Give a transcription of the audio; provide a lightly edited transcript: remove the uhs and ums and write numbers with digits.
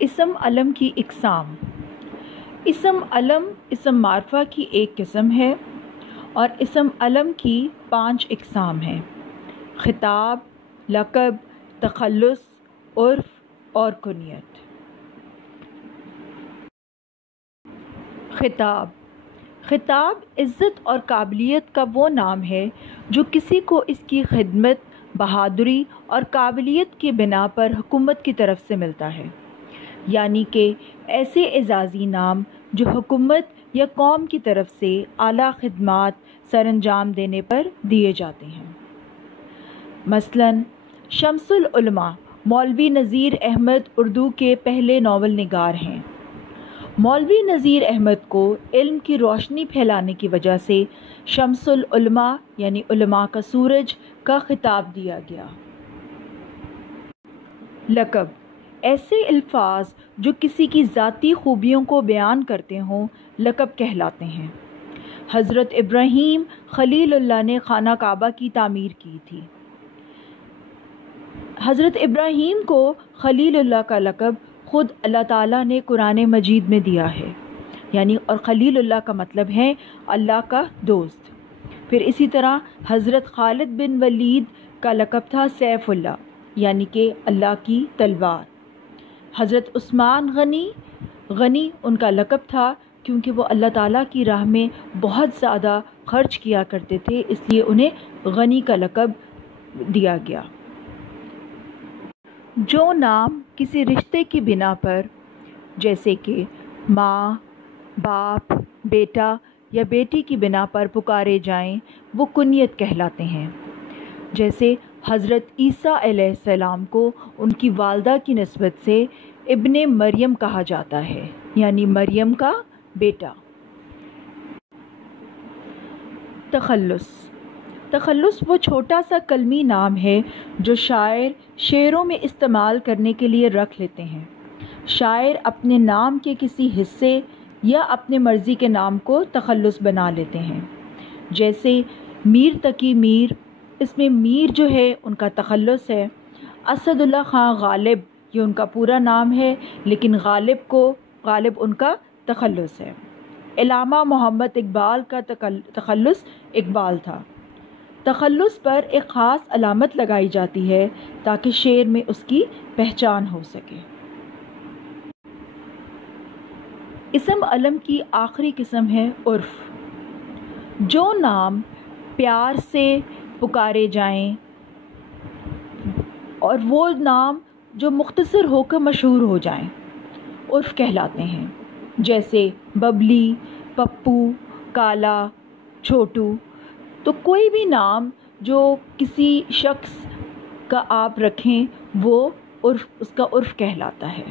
اسم علم کی اقسام۔ اسم علم اسم معرفہ کی ایک قسم ہے اور اسم علم کی 5 اقسام ہیں: خطاب، لقب، تخلص، عرف اور کنیت۔ خطاب۔ خطاب عزت اور قابلیت کا وہ نام ہے جو کسی کو اس کی خدمت، بہادری اور قابلیت کی بنا پر حکومت کی طرف سے ملتا ہے، یعنی کہ ایسے اعزازی نام جو حکومت یا قوم کی طرف سے اعلیٰ خدمات سر انجام دینے پر دیے جاتے ہیں۔ مثلاً شمس العلماء مولوی نذیر احمد اردو کے پہلے ناول نگار ہیں۔ مولوی نذیر احمد کو علم کی روشنی پھیلانے کی وجہ سے شمس العلماء یعنی علماء کا سورج کا خطاب دیا گیا۔ لقب۔ ایسے الفاظ جو کسی کی ذاتی خوبیوں کو بیان کرتے ہوں لقب کہلاتے ہیں۔ حضرت ابراہیم خلیل اللہ نے خانہ کعبہ کی تعمیر کی تھی۔ حضرت ابراہیم کو خلیل اللہ کا لقب خود اللہ تعالیٰ نے قرآن مجید میں دیا ہے، یعنی اور خلیل اللہ کا مطلب ہے اللہ کا دوست۔ پھر اسی طرح حضرت خالد بن ولید کا لقب تھا سیف اللہ، یعنی کہ اللہ کی تلوار۔ حضرت عثمان غنی ان کا لقب تھا کیونکہ وہ اللہ تعالیٰ کی راہ میں بہت زیادہ خرچ کیا کرتے تھے، اس لیے انہیں غنی کا لقب دیا گیا۔ جو نام کسی رشتے کی بنا پر جیسے کہ ماں، باپ، بیٹا یا بیٹی کی بنا پر پکارے جائیں وہ کنیت کہلاتے ہیں۔ جیسے حضرت عیسیٰ علیہ السلام کو ان کی والدہ کی نسبت سے ابن مریم کہا جاتا ہے، یعنی مریم کا بیٹا۔ تخلص۔ تخلص وہ چھوٹا سا کلمی نام ہے جو شاعر شعروں میں استعمال کرنے کے لیے رکھ لیتے ہیں۔ شاعر اپنے نام کے کسی حصے یا اپنے مرضی کے نام کو تخلص بنا لیتے ہیں۔ جیسے میر تقی میر، اس میں میر جو ہے ان کا تخلص ہے۔ اسد اللہ خان غالب یہ ان کا پورا نام ہے، لیکن غالب ان کا تخلص ہے۔ علامہ محمد اقبال کا تخلص اقبال تھا۔ تخلص پر ایک خاص علامت لگائی جاتی ہے تاکہ شعر میں اس کی پہچان ہو سکے۔ اسم علم کی آخری قسم ہے عرف۔ جو نام پیار سے پکارے جائیں اور وہ نام جو مختصر ہو کر مشہور ہو جائیں عرف کہلاتے ہیں۔ جیسے ببلی، پپو، کالا، چھوٹو۔ تو کوئی بھی نام جو کسی شخص کا آپ رکھیں وہ اس کا عرف کہلاتا ہے۔